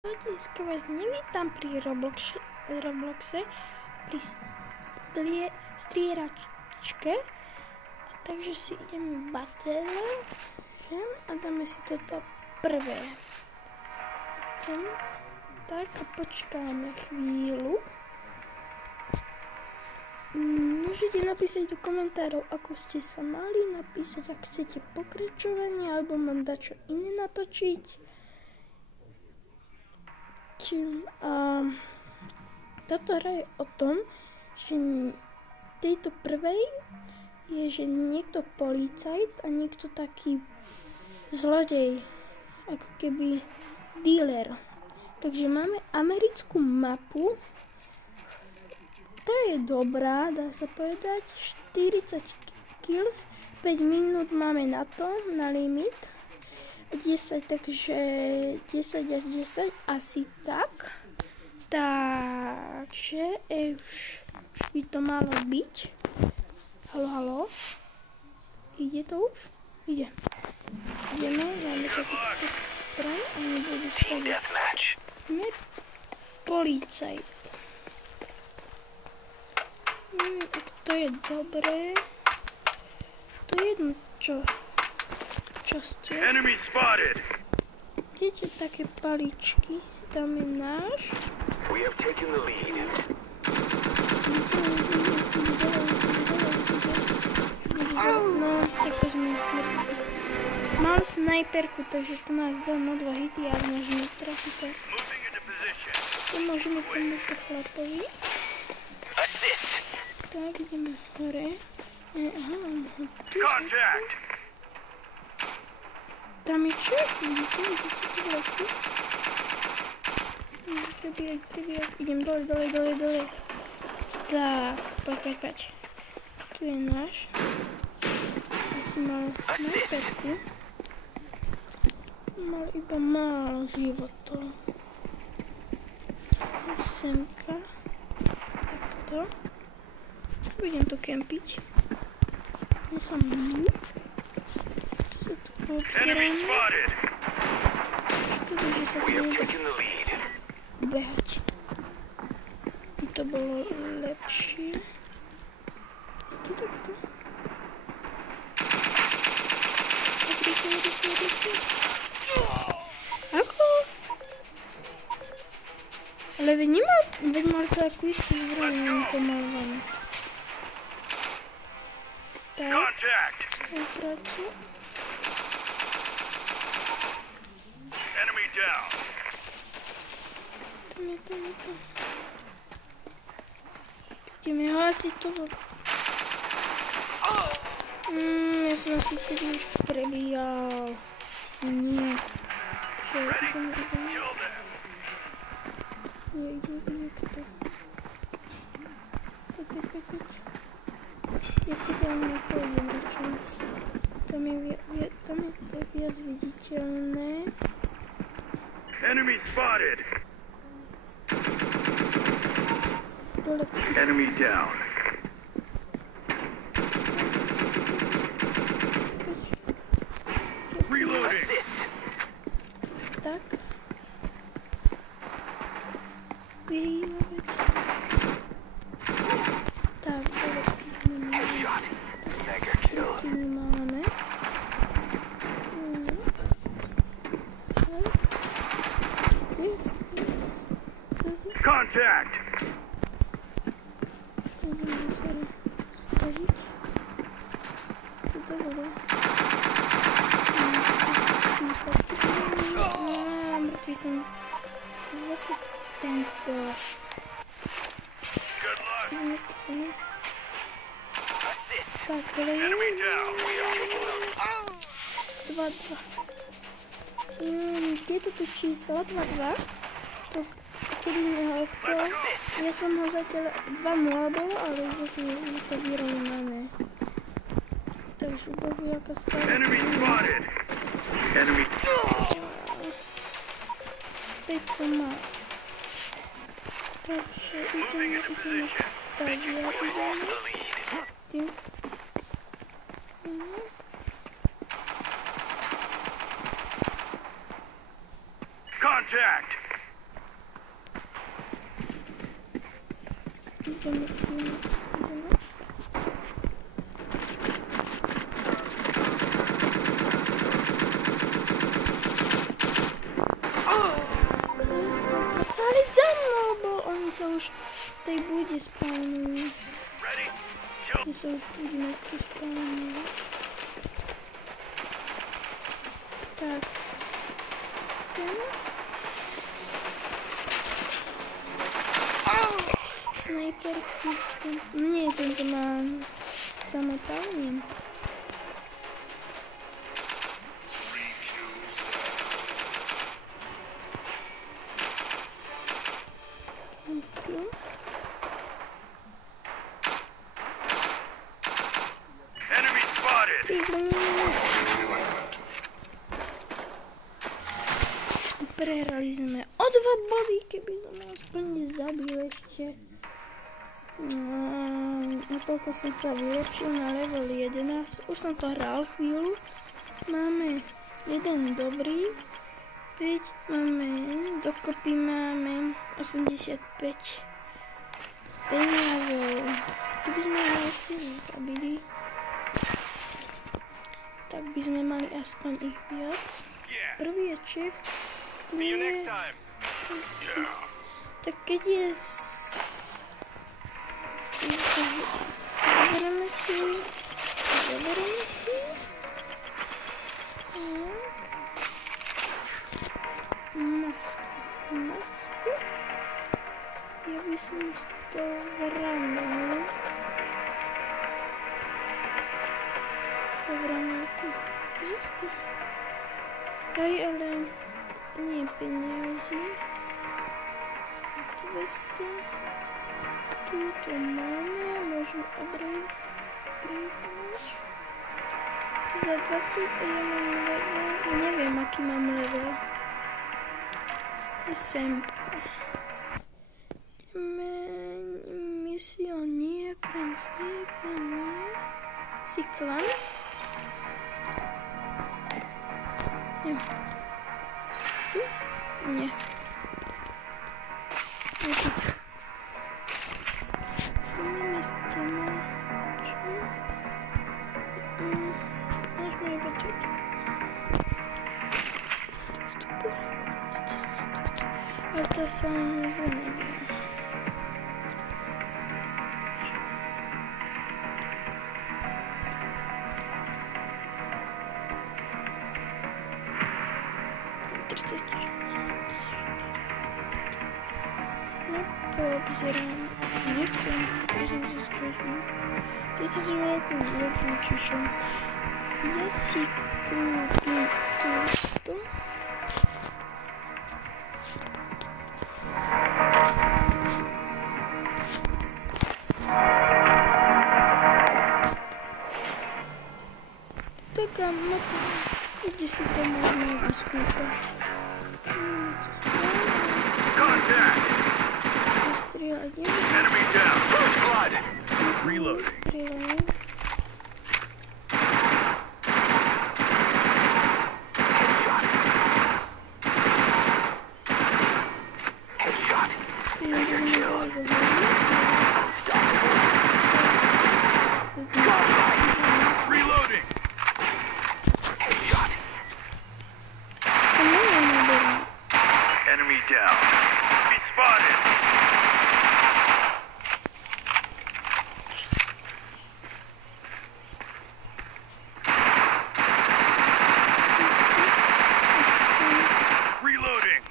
Dneska vás nevítam pri Robloxe, pri strieračke, takže si ideme battle a dáme si toto prvé. Tak a počkáme chvíľu. Môžete napísať do komentárov, ako ste sa mali, napísať, ak chcete pokračovanie, alebo mám dať čo iné natočiť. Táto hra je o tom, že tejto prvej je, že niekto policajt a niekto taký zlodej, ako keby dealer. Takže máme americkú mapu, tá je dobrá, dá sa povedať, 40 kills, 5 minút máme na to, na limit. 10, takže 10 až 10, asi tak. Takže už by to malo byť. Haló. Ide to už? Ide. Ideme, dáme sa tu praň a nebudú stavať. Sme policajt. Neviem, ak to je dobré. To je jedno, čo ste. Vidíte také paličky? Tam je náš. No, tak to sme. Mal snajperku, takže to nás dá na 2 hity a náš netrafí tak. Pomôžeme tomuto chlapovi. Tak, ideme hore. Aha, tu. Tam je čo? Vidíte to vlastne? Prebíjať. Idem dole. Tak, poď. Tu je náš. Asi mal snajperku. Mal iba málo životov. Semka. Takto. Budem tu kempiť. Ja som noob. Enemy spotted. Škoda, že sa tu nedá behať. By to bolo lepšie. Ako? Ale veď mal takú istú zbrojnú pomalovanú. Tak. Spoluprácu. Tam je to. Ideme hlásiť toho. Ja som asi tedy už prebíjal. Nie. Čo? Ideme. Ide niekto. Poď. Ja teda nepôjdem radšej. Tam je viac viditeľné. Enemy spotted. Enemy down. Reloading. Tak. Reloading. Tak, máme. Contact. Mŕtvý som zase tento. Tak, ale je 2-2. Tieto tu čísla 2-2. Ja som ho zatiaľ 2-0 bolo, ale zase je to vyrovnané. Takže bohu, jaká stále. Enemy spotted. Enemy. 5 som mal. Takže ideme tak, ja idem. Contact. Ideme. Pracali za mnou, bo oni sa už v tej bude spawnujú. Oni sa už budeme tu spawnujú. Tak. Sem. Snajperky. Nie, tento má samopalnie. Enemy spotted. Prehrali sme o 2 body, keby som aspoň zabil ešte. Nakoľko som sa vylepšil na level 11, už som to hral chvíľu. Máme jeden dobrý, 5, dokopy máme 85 peniazov. Keby sme ho ešte zabili, tak by sme mali aspoň ich viac. Prvý je Čech. Tak keď je zoberieme si masku. Ja by som to vranil. Tu zase. Aj, ale nie peniazy. 200. Tuto máme, môžem upgradeovať. Za 20 a ja mám level. Neviem, aký mám level. SMK. Misión nie, princ nie. Cyklan. Nie. Nie. Ale to som neviem. No, poobzerám. Nechcem, som sa skúšam. Dajte si veľkú čičo. Ja si kúpim túto. Taká moto, kde si to môžeme vyskúšať. Contact. Enemy down. Blood. Reload. Reloading. Enemy down. Be spotted. Reloading.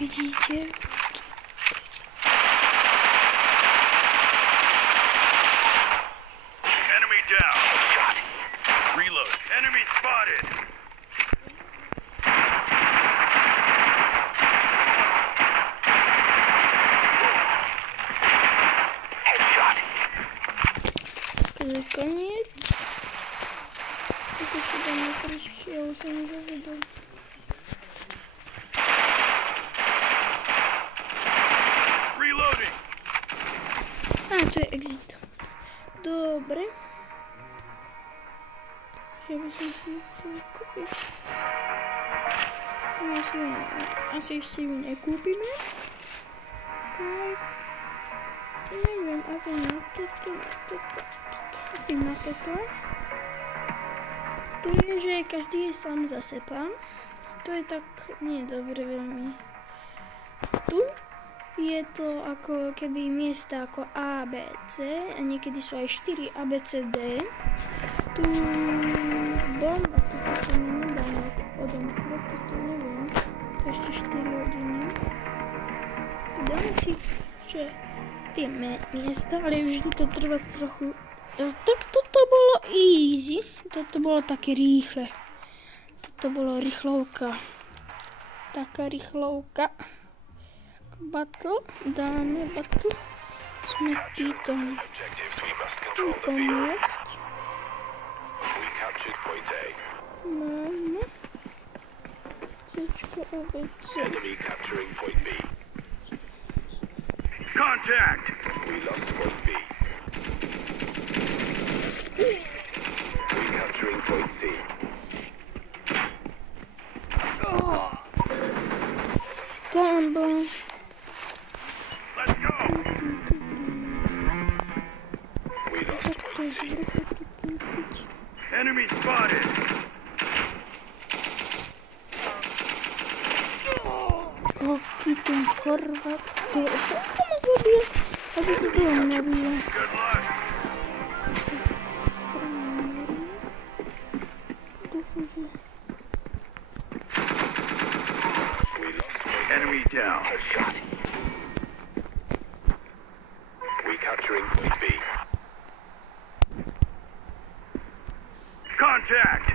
Vidíte? Enemy down. Reload. Enemy spotted. Koniec. Tylko się do mnie troszkę ja już nie zawiedzę. Reloading. A, to jest exit. Dobre. Żeby sobie kupić. Asi si ju nekúpime. Tak. Neviem, ako na toto. Asi na toto. Tu je, že každý je sám za seba. To je tak nie dobre veľmi. Tu je to ako keby miesta ako A, B, C a niekedy sú aj 4 A, B, C, D. Tu dom a tu sa mi nedá odomknúť, toto neviem. Ešte 4 hodiny. Dáme si, že tie miesta, ale vždy to trvá trochu. Tak toto bolo easy, toto bolo také rýchle. Toto bolo rýchlovka. Taká rýchlovka. Battle, dáme battle. Sme títo pomôcť. Máme Cčko a BC. Contact! We lost point B. Recapturing point C. Tam bol. Let's go! We lost point C. Enemy spotted! Koký ten Chorvat. To ma zabil. A to sa toho nabila. Good luck! Enemy down. Recapturing point B. Contact!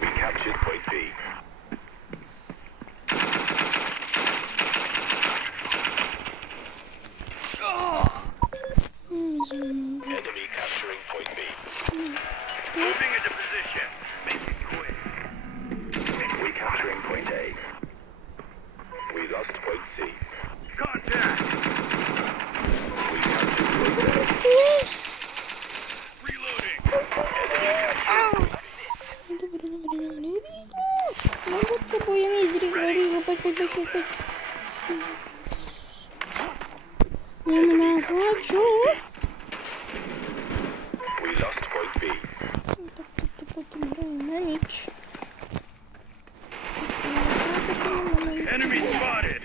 We captured point B. Enemy capturing point B. Moving into position. Make it quick. Recapturing point A. We lost point C. Contact! We captured point A. Reloading! No potrebujem ísť rýchlo, poď. Nemá čo? We lost point B. Tak toto potom robím na nič. Enemy spotted!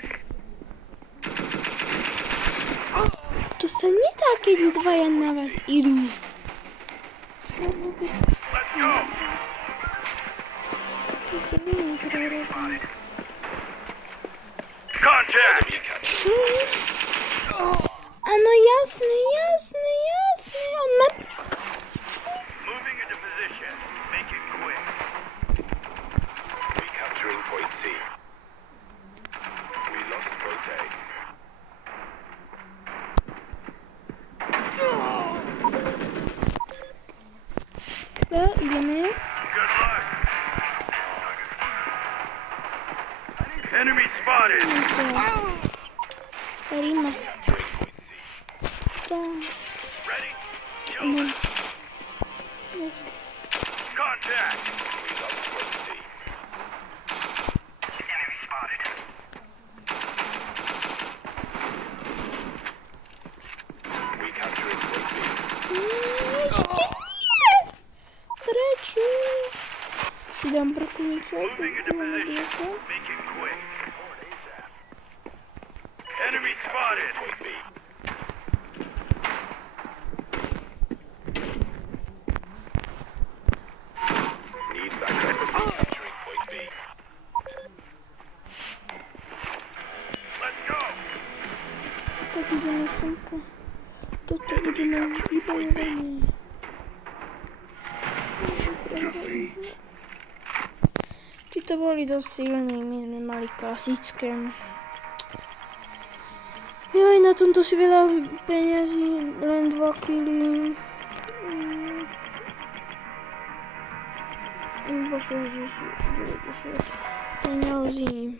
Tu sa nedá, keď dvaja na vás idú. Let's go! To sa neviem prerobiť. Contact! Enemy captured. Čo? Áno, jasné. On má pravdu. Moving into position. Make it quick. Recapturing point C. We lost point A. Ideme. Good luck! Enemy spotted! Ríme. Capturing point C. Ready? Kill them! Contact! We lost point C. Enemy spotted. Recapturing point B. Treču. Si dám brknicu. Moving into position. Make it quick. Enemy spotted! Point B. Need backup. Recapturing point B. Let's go! Tak ideme semka. Toto budeme vybojovaní. Títo boli dosť silní, my sme mali klasické. Joj, na tomto si veľa peniazí, len 2 kily. Bože, že si peniazí.